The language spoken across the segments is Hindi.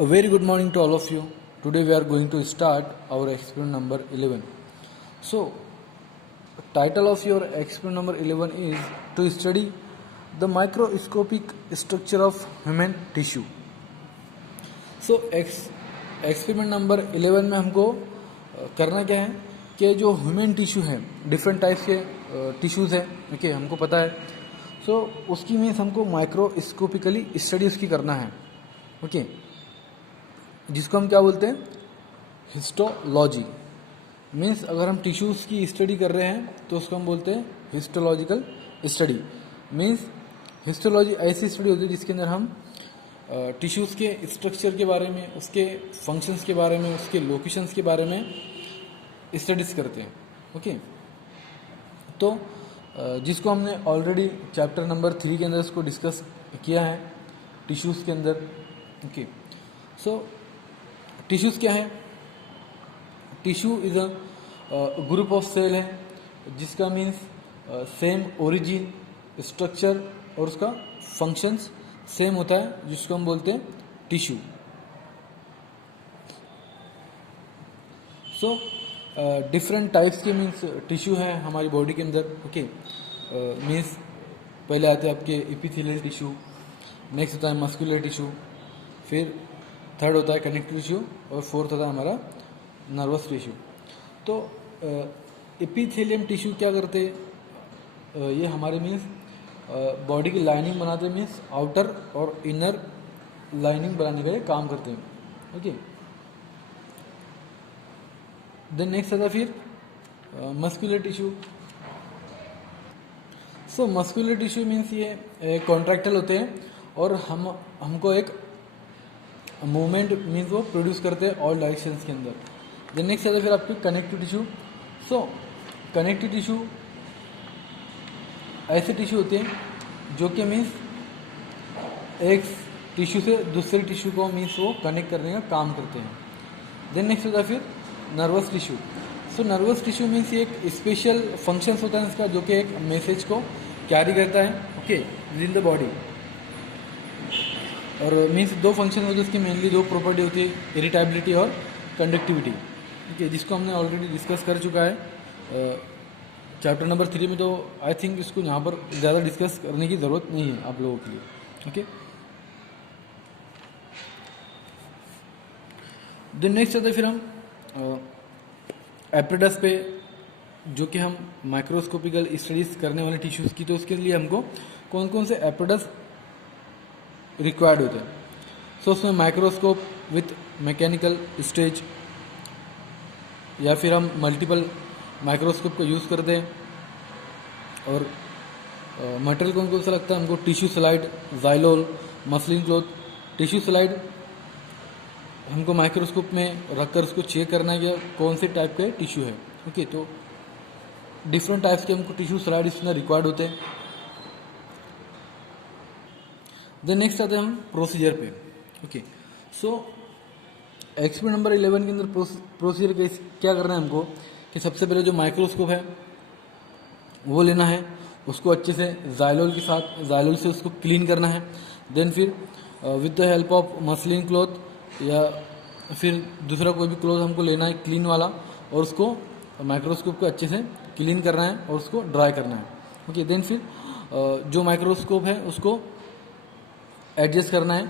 A very good morning to all of you. Today we are going to start our experiment number 11. So, title of your experiment number 11 is to study the microscopic structure of human tissue. So, experiment number 11 में हमको करना क्या है कि जो ह्यूमन टिश्यू है, डिफरेंट टाइप्स के टिश्यूज़ है, ओके, हमको पता है. सो उसकी मीन्स हमको माइक्रोस्कोपिकली स्टडी उसकी करना है, ओके, जिसको हम क्या बोलते हैं, हिस्टोलॉजी. मीन्स अगर हम टिश्यूज़ की स्टडी कर रहे हैं तो उसको हम बोलते हैं हिस्टोलॉजिकल स्टडी. मीन्स हिस्टोलॉजी ऐसी स्टडी होती है जिसके अंदर हम टिश्यूज़ के स्ट्रक्चर के बारे में, उसके फंक्शंस के बारे में, उसके लोकेशंस के बारे में स्टडीज़ करते हैं, ओके. तो जिसको हमने ऑलरेडी चैप्टर नंबर 3 के अंदर इसको डिस्कस किया है टिश्यूज़ के अंदर, ओके. सो टिश्यूज़ क्या है? Tissue is a group of cell है जिसका मीन्स सेम ओरिजिन, स्ट्रक्चर और उसका फंक्शंस सेम होता है, जिसको हम बोलते हैं टिश्यू. सो डिफरेंट टाइप्स के मीन्स टिश्यू है हमारी बॉडी के अंदर, ओके. मीन्स पहले आते हैं आपके एपिथेलियल टिश्यू, नेक्स्ट होता है मस्कुलर टिश्यू, फिर थर्ड होता है कनेक्टिव टिश्यू और फोर्थ होता है हमारा नर्वस टिश्यू. तो एपिथेलियम टिश्यू क्या करते हैं, ये हमारे मीन्स बॉडी की लाइनिंग बनाते हैं, मीन्स आउटर और इनर लाइनिंग बनाने का ये काम करते हैं, ओके. देन नेक्स्ट आता फिर मस्कुलर टिश्यू. सो मस्कुलर टिश्यू मीन्स ये कॉन्ट्रैक्टाइल होते हैं और हमको एक मूवमेंट मीन्स वो प्रोड्यूस करते हैं ऑल डायरेक्शंस के अंदर. देन नेक्स्ट आता फिर आपके कनेक्टिव टिश्यू. सो कनेक्टिव टिश्यू ऐसे टिश्यू होते हैं जो कि मीन्स एक टिश्यू से दूसरे टिश्यू को मीन्स वो कनेक्ट करने का काम करते हैं. देन नेक्स्ट होता है फिर nervous tissue. So nervous tissue means एक स्पेशल फंक्शंस होता है इसका जो कि एक मैसेज को कैरी करता है, okay, with in the body. और मीन्स दो फंक्शन होते हैं इसकी, मेनली दो प्रॉपर्टी होती है, इरिटेबिलिटी और कंडक्टिविटी, ओके, जिसको हमने ऑलरेडी डिस्कस कर चुका है चैप्टर नंबर 3 में. तो आई थिंक इसको यहाँ पर ज़्यादा डिस्कस करने की ज़रूरत नहीं है आप लोगों के लिए, ओके. देन नेक्स्ट आता है फिर हम एपिडस पे, जो कि हम माइक्रोस्कोपिकल स्टडीज़ करने वाले टिश्यूज़ की. तो उसके लिए हमको कौन कौन से एपिडस रिक्वायर्ड होते हैं. सो उसमें माइक्रोस्कोप विथ मैकेनिकल स्टेज, या फिर हम मल्टीपल माइक्रोस्कोप का यूज़ करते हैं. और मटेरियल कौन कौन सा लगता है हमको? Tissue slide, xylol, muslin cloth. Tissue slide हमको माइक्रोस्कोप में रखकर उसको चेक करना है कि कौन से टाइप का टिश्यू है, ओके. तो डिफरेंट टाइप्स के हमको टिश्यू स्लाइड इसमें रिक्वायर्ड होते हैं. देन नेक्स्ट आते हैं हम प्रोसीजर पे, ओके. सो एक्सपेरिमेंट नंबर 11 के अंदर प्रोसीजर क्या करना है हमको कि सबसे पहले जो माइक्रोस्कोप है वो लेना है, उसको अच्छे से जाइलोल से उसको क्लीन करना है. देन फिर with the help of muslin cloth या फिर दूसरा कोई भी क्लॉथ हमको लेना है क्लीन वाला, और उसको माइक्रोस्कोप को अच्छे से क्लीन करना है और उसको ड्राई करना है, ओके. देन फिर जो माइक्रोस्कोप है उसको एडजस्ट करना है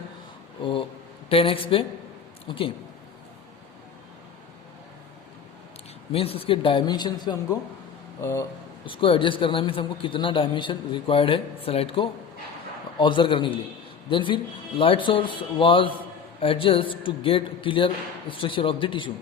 10x पे, ओके. मीन्स उसके डायमेंशंस पे हमको उसको एडजस्ट करना है, मीन्स हमको कितना डायमेंशन रिक्वायर्ड है स्लाइड को ऑब्जर्व करने के लिए. देन फिर light source was adjust to get clear structure of the tissue.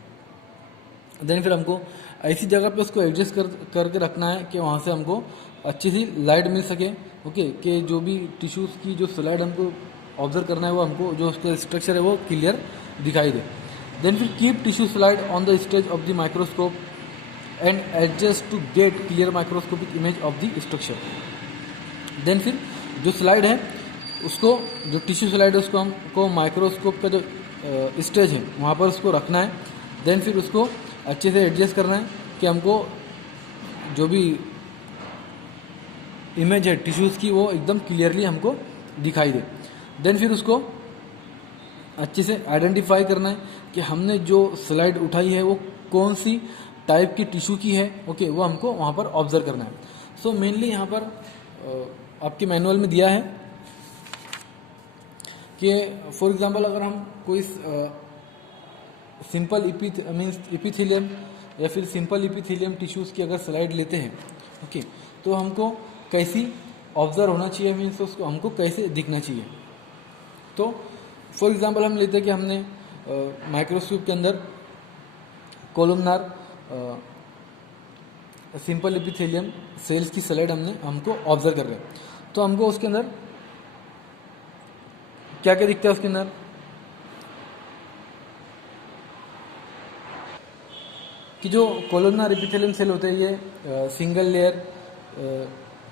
Then फिर हमको ऐसी जगह पे उसको एडजस्ट करके रखना है कि वहाँ से हमको अच्छी सी लाइट मिल सके, ओके, कि जो भी टिश्यूज़ की जो स्लाइड हमको ऑब्जर्व करना है वो हमको जो उसका स्ट्रक्चर है वो क्लियर दिखाई दे. देन फिर keep tissue slide on the stage of the microscope and adjust to get clear microscopic image of the structure. Then फिर जो स्लाइड है उसको, जो टिश्यू स्लाइड है उसको हमको माइक्रोस्कोप का जो स्टेज है वहाँ पर उसको रखना है. देन फिर उसको अच्छे से एडजस्ट करना है कि हमको जो भी इमेज है टिश्यूज़ की वो एकदम क्लियरली हमको दिखाई दे. देन फिर उसको अच्छे से आइडेंटिफाई करना है कि हमने जो स्लाइड उठाई है वो कौन सी टाइप की टिश्यू की है। ओके, वो हमको वहाँ पर ऑब्जर्व करना है। सो मेनली यहाँ पर आपके मैनुअल में दिया है कि फॉर एग्जांपल अगर हम कोई सिंपल इपीथेलियम या फिर सिंपल इपीथेलियम टिश्यूज़ की अगर स्लाइड लेते हैं, ओके, तो हमको कैसी ऑब्जर्व होना चाहिए, मीन्स उसको हमको कैसे दिखना चाहिए। तो फॉर एग्जांपल हम लेते हैं कि हमने माइक्रोस्कोप के अंदर कोलुमनार सिंपल इपीथेलियम सेल्स की स्लाइड हमको ऑब्जर्व कर रहे हैं, तो हमको उसके अंदर क्या क्या दिखता है। उसके अंदर कि जो कोलुमनार एपिथेलियम सेल होते हैं ये सिंगल लेयर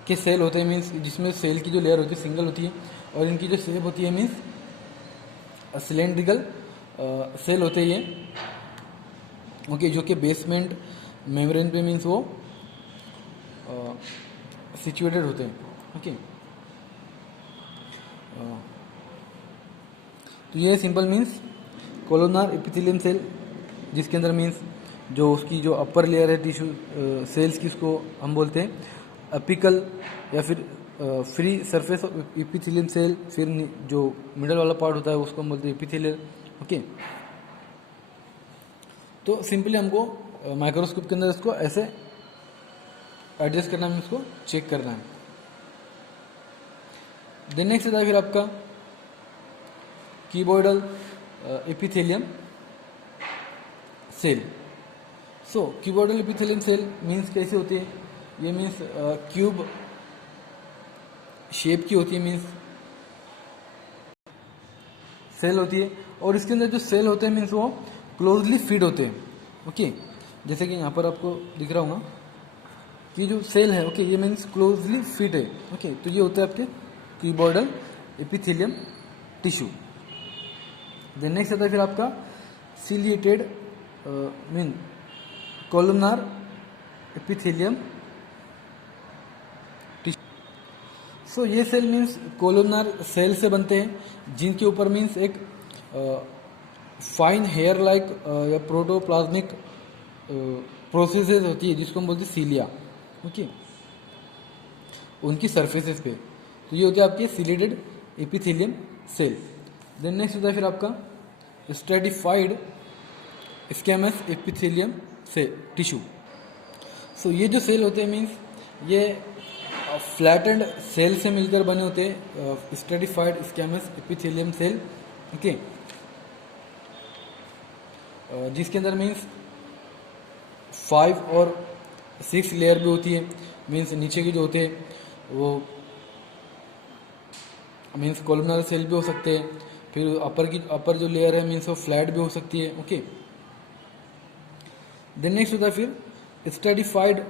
के सेल होते हैं, मीन्स जिसमें सेल की जो लेयर होती है सिंगल होती है और इनकी जो शेप होती है मीन्स सिलेंड्रिकल सेल होते हैं ये। ओके, जो कि बेसमेंट मेम्ब्रेन पे मीन्स वो सिचुएटेड होते हैं। ओके, तो ये simple means columnar epithelium cell, जिसके अंदर मीन्स जो उसकी जो अपर लेयर है टिश्यू सेल्स की, उसको हम बोलते हैं अपिकल या फिर free surface of epithelium cell. फिर जो मिडल वाला पार्ट होता है उसको हम बोलते हैं एपिथेलियल। ओके, तो सिंपली हमको माइक्रोस्कोप के अंदर इसको ऐसे एडजस्ट करना है, इसको चेक करना है। देन नेक्स्ट आता है फिर आपका कीबोइडल एपिथेलियम सेल। सो कीबोइडल एपिथेलियम सेल मीन्स कैसे होती है, ये मीन्स क्यूब शेप की होती है, मीन्स सेल होती है और इसके अंदर जो सेल होते हैं मीन्स वो क्लोजली फिट होते हैं। ओके, जैसे कि यहाँ पर आपको दिख रहा होगा कि जो सेल है, ओके, ये मीन्स क्लोजली फिट है। ओके, तो ये होता है आपके cuboidal epithelium tissue. Then next आता है फिर आपका ciliated mean columnar epithelium tissue. So ये सेल मीन्स कोलुमनार सेल से बनते हैं जिनके ऊपर मीन्स एक फाइन हेयर लाइक या प्रोटोप्लाज्मिक प्रोसेसेस होती है जिसको हम बोलते हैं सीलिया। ओके, उनकी सरफेसेस पे, तो ये होते हैं आपके ciliated epithelium cell. Then next होता है फिर आपका स्ट्रेटिफाइड स्क्वैमस एपिथेलियम से टिश्यू। सो ये जो सेल होते हैं मीन्स ये फ्लैटेंड सेल से मिलकर बने होते हैं, stratified squamous epithelium cell. Okay, जिसके अंदर मीन्स 5 और 6 लेयर भी होती है, मीन्स नीचे के जो होते हैं वो मीन्स कोलुमनार सेल भी हो सकते हैं, फिर अपर जो लेयर है मीन्स वो फ्लैट भी हो सकती है। ओके, देन नेक्स्ट होता है फिर स्ट्रेटिफाइड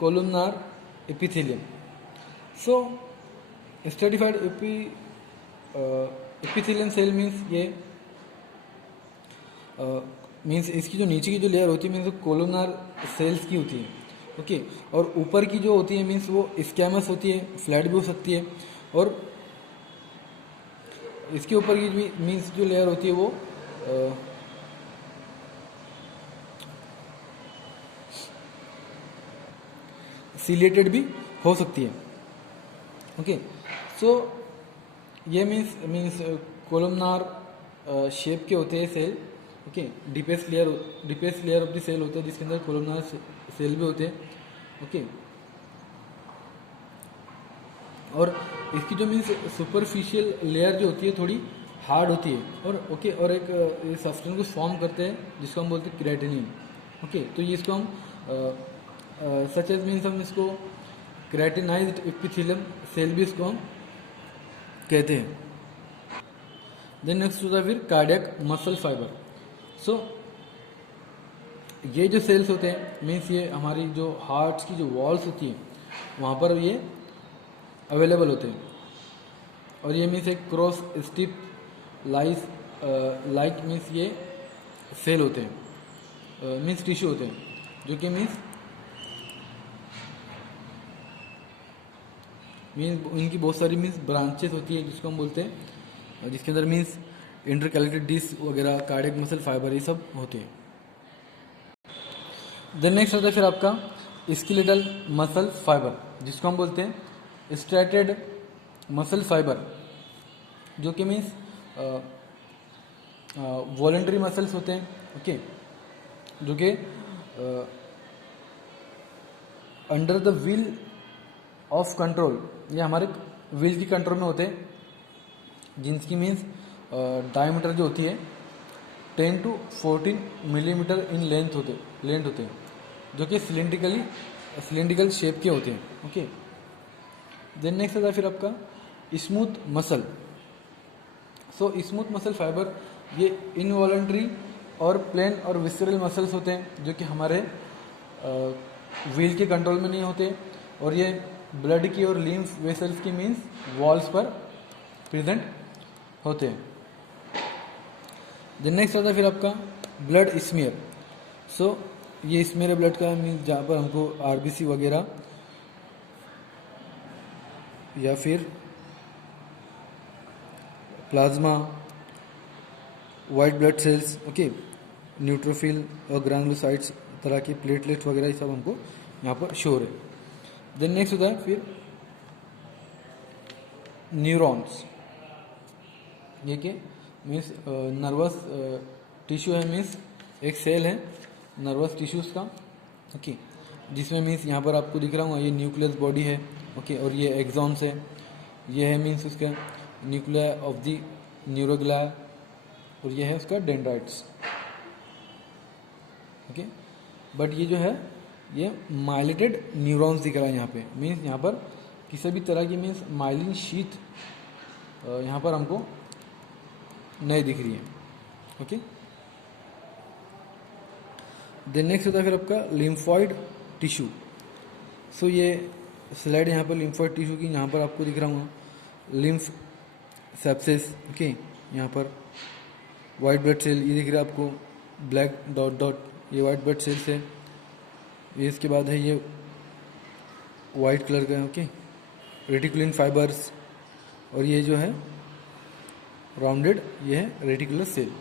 कोलुमनार एपिथेलियम। सो स्ट्रेटिफाइड एपिथेलियम सेल मीन्स ये मीन्स इसकी जो नीचे की जो लेयर होती है मीन्स कोलुमनार सेल्स की होती है। ओके, और ऊपर की जो होती है मीन्स वो स्क्वैमस होती है, फ्लैट भी हो सकती है, और इसके ऊपर की मीन्स जो लेयर होती है वो सिलेटेड भी हो सकती है। ओके, सो ये मीन्स कोलुमनार शेप के होते हैं cell. Okay, deepest layer of the cell होता है जिसके अंदर कोलुमनार सेल भी होते हैं। ओके, और इसकी जो मीन्स सुपरफिशियल लेयर जो होती है थोड़ी हार्ड होती है, और ओके, और एक सब्सटेंस को फॉर्म करते हैं जिसको हम बोलते हैं क्रेटिनिन। ओके, तो ये इसको हम सच एज मीन्स हम इसको क्रेटिनाइज्ड एपिथेलियम सेल भी इसको हम कहते हैं। देन नेक्स्ट होता है फिर कार्डियक मसल फाइबर। सो ये जो सेल्स होते हैं मीन्स ये हमारी जो हार्ट्स की जो वॉल्स होती है वहाँ पर ये अवेलेबल होते हैं, और ये मीन्स एक क्रॉस स्टिप लाइस लाइक मीन्स ये सेल होते हैं, मीन्स टिश्यू होते हैं जो कि मीन्स इनकी बहुत सारी मीन्स ब्रांचेस होती है जिसको हम बोलते हैं, जिसके अंदर मीन्स इंटरकैलेटेड डिस्क वगैरह, कार्डियक मसल फाइबर, ये सब होते हैं। देन नेक्स्ट आता है फिर आपका स्केलेटल मसल फाइबर, जिसको हम बोलते हैं स्ट्रेटेड मसल फाइबर, जो कि मीन्स वॉलेंट्री मसल्स होते हैं, ओके, जो कि under the wheel of control, ये हमारे व्हील की कंट्रोल में होते हैं, जिनकी मीन्स डायमीटर जो होती है 10 to 14 मिलीमीटर इन लेंथ होते हैं, जो कि सिलेंड्रिकल शेप के होते हैं, ओके। देन नेक्स्ट आता है फिर आपका smooth muscle. So smooth muscle fibre ये इनवॉलंटरी और प्लेन और विसरल मसल्स होते हैं, जो कि हमारे व्हील के कंट्रोल में नहीं होते, और ये ब्लड की और लिम्फ वेसल्स की मीन्स वॉल्स पर प्रेजेंट होते हैं। देन नेक्स्ट आता है फिर आपका ब्लड स्मीयर। सो ये स्मीयर है ब्लड का, मीन्स जहाँ पर हमको आरबीसी वगैरह या फिर plasma, white blood cells, okay, neutrophil और ग्रैनुलोसाइट्स तरह की प्लेटलेट्स वगैरह, ये सब हमको यहाँ पर शो हो रहे हैं। देन नेक्स्ट होता है फिर न्यूरॉन्स, ये कि मीन्स नर्वस टिश्यू है, मीन्स एक सेल है नर्वस टिश्यूज का, ओके, जिसमें मीन्स यहाँ पर आपको दिख रहा हूँ ये न्यूक्लियस बॉडी है, ओके, और ये एक्सॉन्स है, ये है मीन्स उसका न्यूक्लिया ऑफ द न्यूरोग्लिया, और ये है उसका डेंड्राइट्स, ओके। बट ये जो है ये माइलेटेड न्यूरॉन्स दिख रहा है यहाँ पे, मीन्स यहाँ पर किसी भी तरह की मीन्स माइलिन शीथ यहाँ पर हमको नहीं दिख रही है, ओके। देन नेक्स्ट होता है फिर आपका लिम्फॉइड टिश्यू। सो ये स्लाइड यहाँ पर लिम्फॉइड टिश्यू की, यहाँ पर आपको दिख रहा हूँ लिम्फ सेप्सिस, ओके, यहाँ पर वाइट ब्लड सेल ये दिख रहा है आपको, ब्लैक डॉट डॉट, ये वाइट ब्लड सेल्स है, ये इसके बाद है ये वाइट कलर का है, ओके, रेटिकुलिन फाइबर्स, और ये जो है राउंडेड, ये है रेटिकुलर सेल।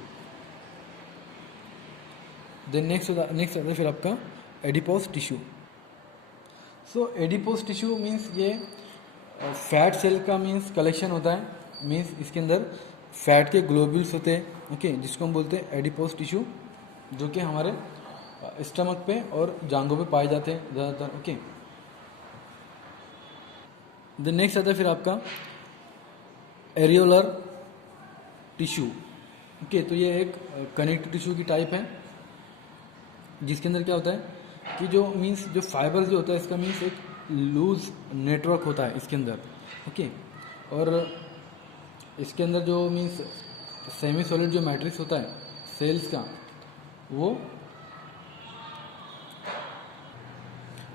देन नेक्स्ट आता है फिर आपका एडिपोज टिश्यू। सो एडिपोज टिश्यू मीन्स ये फैट सेल का मीन्स कलेक्शन होता है, मीन्स इसके अंदर फैट के ग्लोब्यूल्स होते हैं, ओके, जिसको हम बोलते हैं एडिपोज टिश्यू, जो कि हमारे स्टमक पे और जांघों पे पाए जाते हैं ज़्यादातर, ओके। देन नेक्स्ट आता है फिर आपका एरियोलर टिश्यू, ओके, तो ये एक कनेक्टिव टिश्यू की टाइप है, जिसके अंदर क्या होता है कि जो मीन्स जो फाइबर जो होता है इसका मीन्स एक लूज नेटवर्क होता है इसके अंदर, ओके, और इसके अंदर जो मीन्स सेमी सॉलिड जो मैट्रिक्स होता है सेल्स का,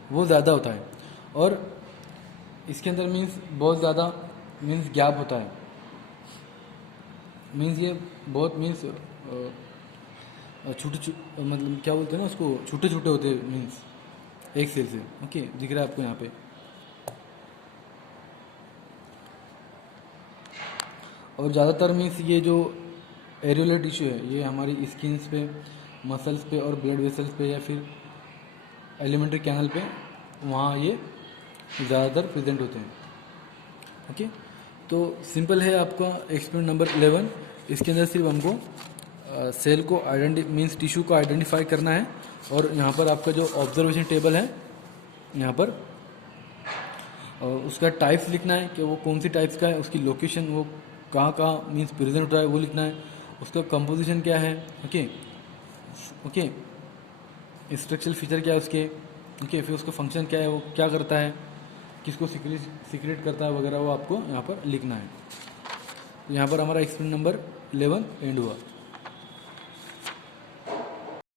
वो ज़्यादा होता है, और इसके अंदर मीन्स बहुत ज़्यादा मीन्स गैप होता है, मीन्स ये बहुत मीन्स छोटे मतलब क्या बोलते हैं ना उसको, छोटे छोटे होते हैं मीन्स एक सेल से, ओके, दिख रहा है आपको यहाँ पे। और ज़्यादातर मीन्स ये जो एरियोलर टिश्यू है ये हमारी स्किन्स पे, मसल्स पे और ब्लड वेसल्स पे या फिर एलिमेंट्री कैनल पे, वहाँ ये ज़्यादातर प्रेजेंट होते हैं, ओके। तो सिंपल है आपका एक्सपेरिमेंट नंबर 11। इसके अंदर सिर्फ हमको सेल को मीन्स टिश्यू को आइडेंटिफाई करना है, और यहाँ पर आपका जो ऑब्जर्वेशन टेबल है यहाँ पर उसका टाइप्स लिखना है कि वो कौन सी टाइप्स का है, उसकी लोकेशन वो कहाँ कहाँ मीन्स प्रेजेंट होता है वो लिखना है, उसका कंपोजिशन क्या है, ओके, स्ट्रक्चरल फीचर क्या है उसके, ओके, फिर उसका फंक्शन क्या है, वो क्या करता है, किसको सीक्रेट करता है वगैरह, वो आपको यहाँ पर लिखना है। यहाँ पर हमारा एक्सपेरिमेंट नंबर 11 एंड हुआ।